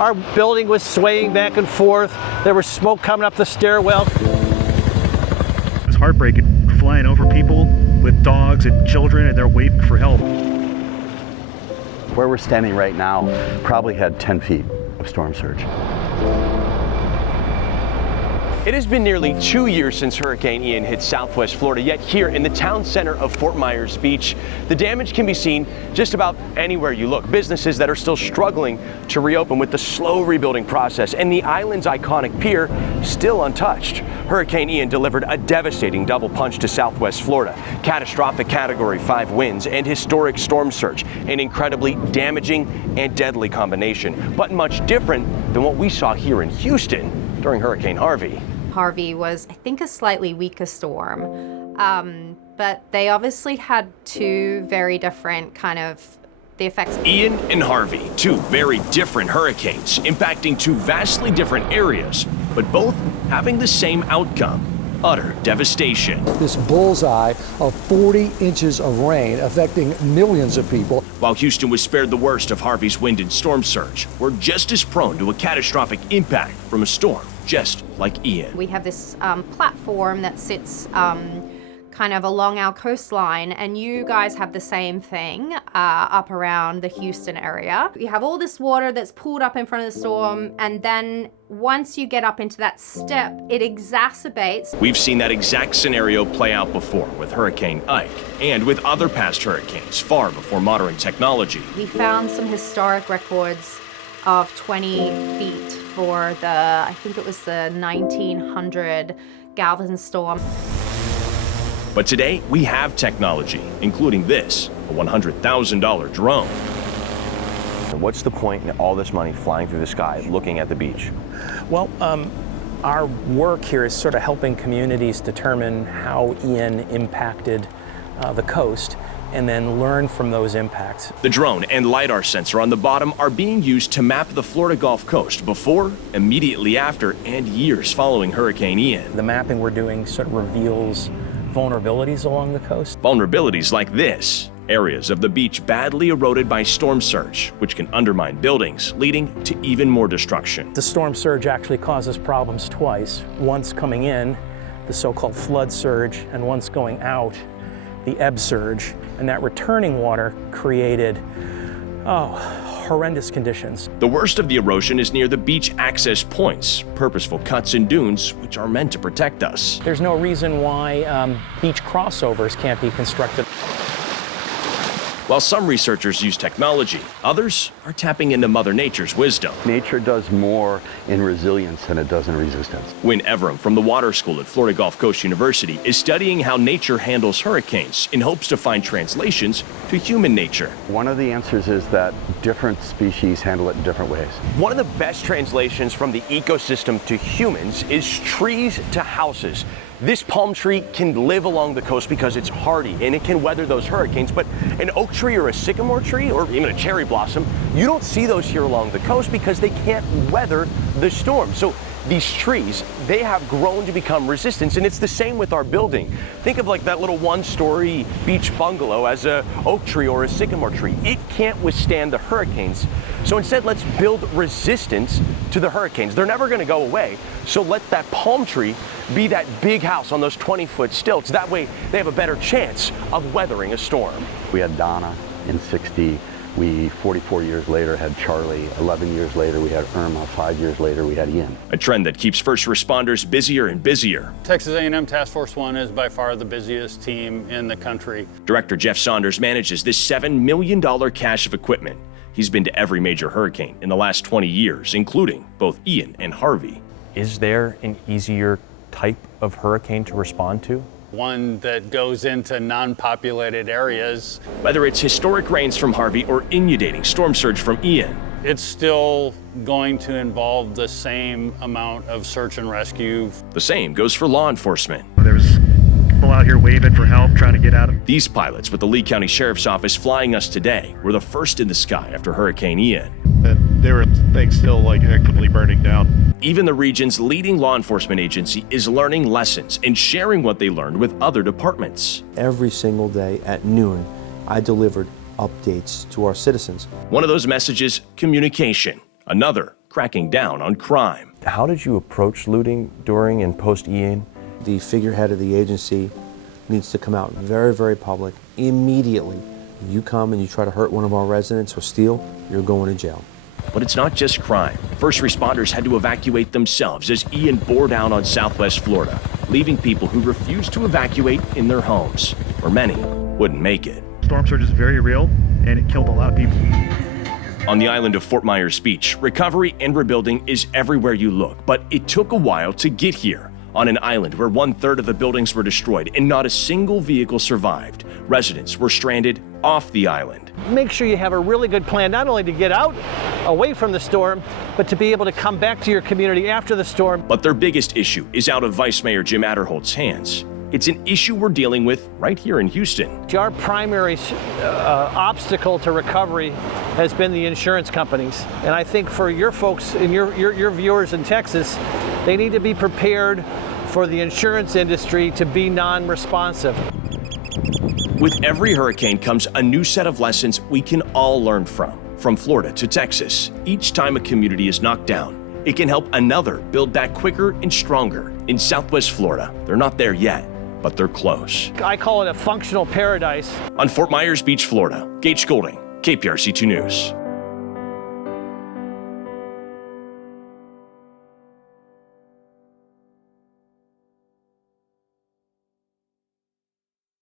Our building was swaying back and forth. There was smoke coming up the stairwell. It was heartbreaking, flying over people with dogs and children, and they're waiting for help. Where we're standing right now probably had 10 feet of storm surge. It has been nearly 2 years since Hurricane Ian hit Southwest Florida, yet here in the town center of Fort Myers Beach, the damage can be seen just about anywhere you look. Businesses that are still struggling to reopen with the slow rebuilding process, and the island's iconic pier still untouched. Hurricane Ian delivered a devastating double punch to Southwest Florida. Catastrophic Category 5 winds and historic storm surge, an incredibly damaging and deadly combination, but much different than what we saw here in Houston during Hurricane Harvey. Harvey was, I think, a slightly weaker storm, but they obviously had two very different the effects. Ian and Harvey, two very different hurricanes impacting two vastly different areas, but both having the same outcome: utter devastation. This bullseye of 40 inches of rain affecting millions of people. While Houston was spared the worst of Harvey's wind and storm surge, we're just as prone to a catastrophic impact from a storm just like Ian. We have this platform that sits kind of along our coastline, and you guys have the same thing up around the Houston area. You have all this water that's pulled up in front of the storm, and then once you get up into that step, it exacerbates. We've seen that exact scenario play out before with Hurricane Ike and with other past hurricanes far before modern technology. We found some historic records of 20 feet for I think it was the 1900 Galveston storm. But today, we have technology, including this, a $100,000 drone. What's the point in all this money flying through the sky, looking at the beach? Well, our work here is sort of helping communities determine how Ian impacted the coast, and then learn from those impacts. The drone and LiDAR sensor on the bottom are being used to map the Florida Gulf Coast before, immediately after, and years following Hurricane Ian. The mapping we're doing sort of reveals vulnerabilities along the coast. Vulnerabilities like this: areas of the beach badly eroded by storm surge, which can undermine buildings, leading to even more destruction. The storm surge actually causes problems twice. Once coming in, the so-called flood surge, and once going out, the ebb surge. And that returning water created, horrendous conditions. The worst of the erosion is near the beach access points, purposeful cuts and dunes which are meant to protect us. There's no reason why beach crossovers can't be constructed. While some researchers use technology, others are tapping into Mother Nature's wisdom. Nature does more in resilience than it does in resistance. Wynn Everett from the Water School at Florida Gulf Coast University is studying how nature handles hurricanes in hopes to find translations to human nature. One of the answers is that different species handle it in different ways. One of the best translations from the ecosystem to humans is trees to houses. This palm tree can live along the coast because it's hardy and it can weather those hurricanes, but an oak tree or a sycamore tree or even a cherry blossom, you don't see those here along the coast because they can't weather the storm. So these trees, they have grown to become resistant, and it's the same with our building. Think of like that little one-story beach bungalow as a oak tree or a sycamore tree. It can't withstand the hurricanes. So instead, let's build resistance to the hurricanes. They're never gonna go away. So let that palm tree be that big house on those 20-foot stilts. That way, they have a better chance of weathering a storm. We had Donna in '60. We, 44 years later, had Charlie. 11 years later, we had Irma. 5 years later, we had Ian. A trend that keeps first responders busier and busier. Texas A&M Task Force 1 is by far the busiest team in the country. Director Jeff Saunders manages this $7 million cache of equipment. He's been to every major hurricane in the last 20 years, including both Ian and Harvey. Is there an easier type of hurricane to respond to? One that goes into non-populated areas. Whether it's historic rains from Harvey or inundating storm surge from Ian, it's still going to involve the same amount of search and rescue. The same goes for law enforcement. There's people out here waving for help, trying to get out of. These pilots with the Lee County Sheriff's Office flying us today were the first in the sky after Hurricane Ian. There were things still actively burning down. Even the region's leading law enforcement agency is learning lessons and sharing what they learned with other departments. Every single day at noon, I delivered updates to our citizens. One of those messages, communication. Another, cracking down on crime. How did you approach looting during and post-Ian? The figurehead of the agency needs to come out very, very public immediately. You come and you try to hurt one of our residents or steal, you're going to jail. But it's not just crime. First responders had to evacuate themselves as Ian bore down on Southwest Florida, leaving people who refused to evacuate in their homes, where many wouldn't make it. Storm surge is very real, and it killed a lot of people. On the island of Fort Myers Beach, recovery and rebuilding is everywhere you look, but it took a while to get here. On an island where 1/3 of the buildings were destroyed and not a single vehicle survived, residents were stranded off the island. Make sure you have a really good plan, not only to get out away from the storm, but to be able to come back to your community after the storm. But their biggest issue is out of Vice Mayor Jim Adderholt's hands. It's an issue we're dealing with right here in Houston. Our primary obstacle to recovery has been the insurance companies. And I think for your folks and your viewers in Texas, they need to be prepared for the insurance industry to be non-responsive. With every hurricane comes a new set of lessons we can all learn from Florida to Texas. Each time a community is knocked down, it can help another build back quicker and stronger. In Southwest Florida, they're not there yet, but they're close. I call it a functional paradise. On Fort Myers Beach, Florida, Gage, Goulding, KPRC-2 News.